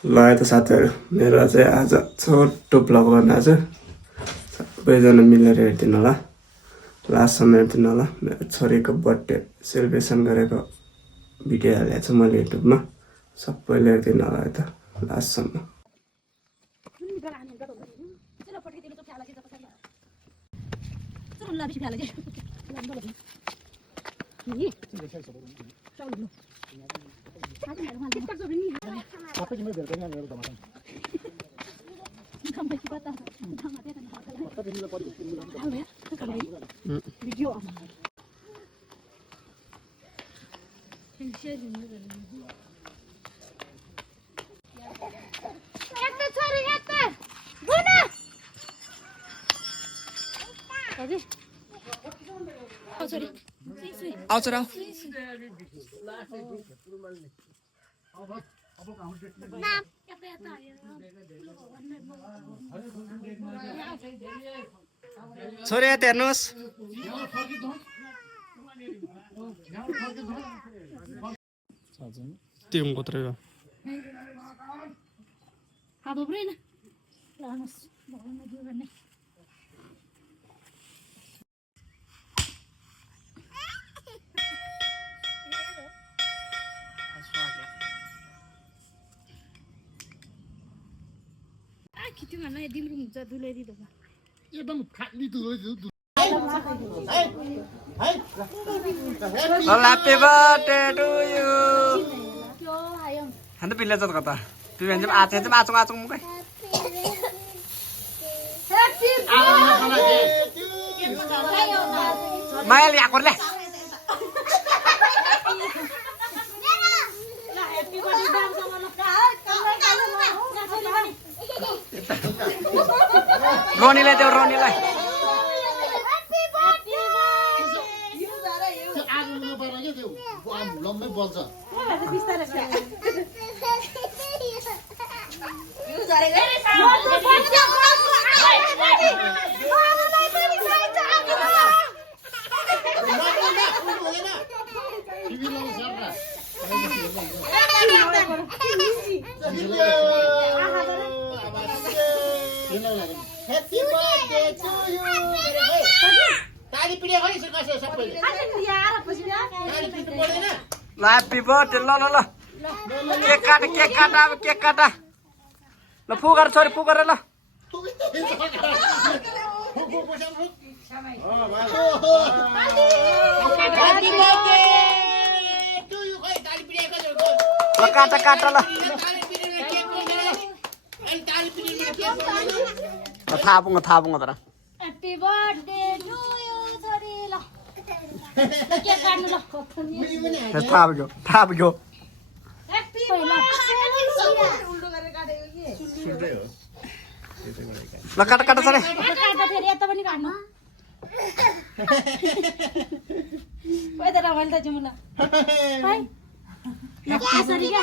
ल त साथीहरू मेरो चाहिँ आज छोटो भ्लग गर्न आज सबैजना मिलेर हेरिदिनु होला लास्टसम्म हेरिदिनु होला मेरो छोरीको बर्थडे सेलिब्रेसन गरेको भिडियो हालेको छु मैले युट्युबमा सबैले हेरिदिनु होला है त लास्टसम्म आउँछ र छोरी यता हेर्नुहोस् त्यो कत्रो एकदम खाली दुलै Happy birthday to you. Hantu pilih satu kata. Pilih jam aceh jam acung muka. Mael ya korle. Roni lah jauh Roni lah. लम्बै बल्छ Happy birthday to you. Tadi pilih kau yang suka siapa? Happy birthday lo. Kek kata. Lo pugar sorry pugar lo. Happy birthday to you. Tadi pilih kau. Lo kata lo. Ngetapung tara. Happy birthday to you, sorry lah. Kek kan lah. Tabu jo. Happy birthday. Lo kata sorry. Kata फेरि यता पनि काट्नु ओइ त रमाइलो त जुमुला है यसरी के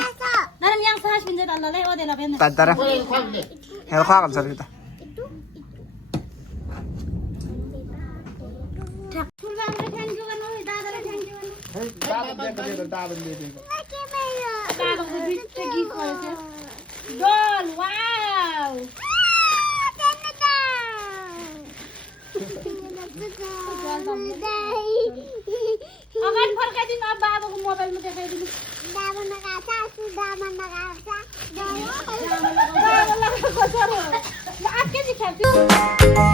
नरम yang sahas pinjat Allah le ode la pena Tara. Hel kha kan sorry ta. फुलबाबुले थ्यांक यू गर्नु दादाले थ्यांक यू गर्नु बाबाको बिस्ते गीत गरेछ डल वाउ अगाडि फर्काइदिनु अब बाबाको मोबाइलमा देखाइदिनु बाबा नगासा सुदामा नगासा बाबा लगाएको छ र ल आके चाहिँ खेल्छु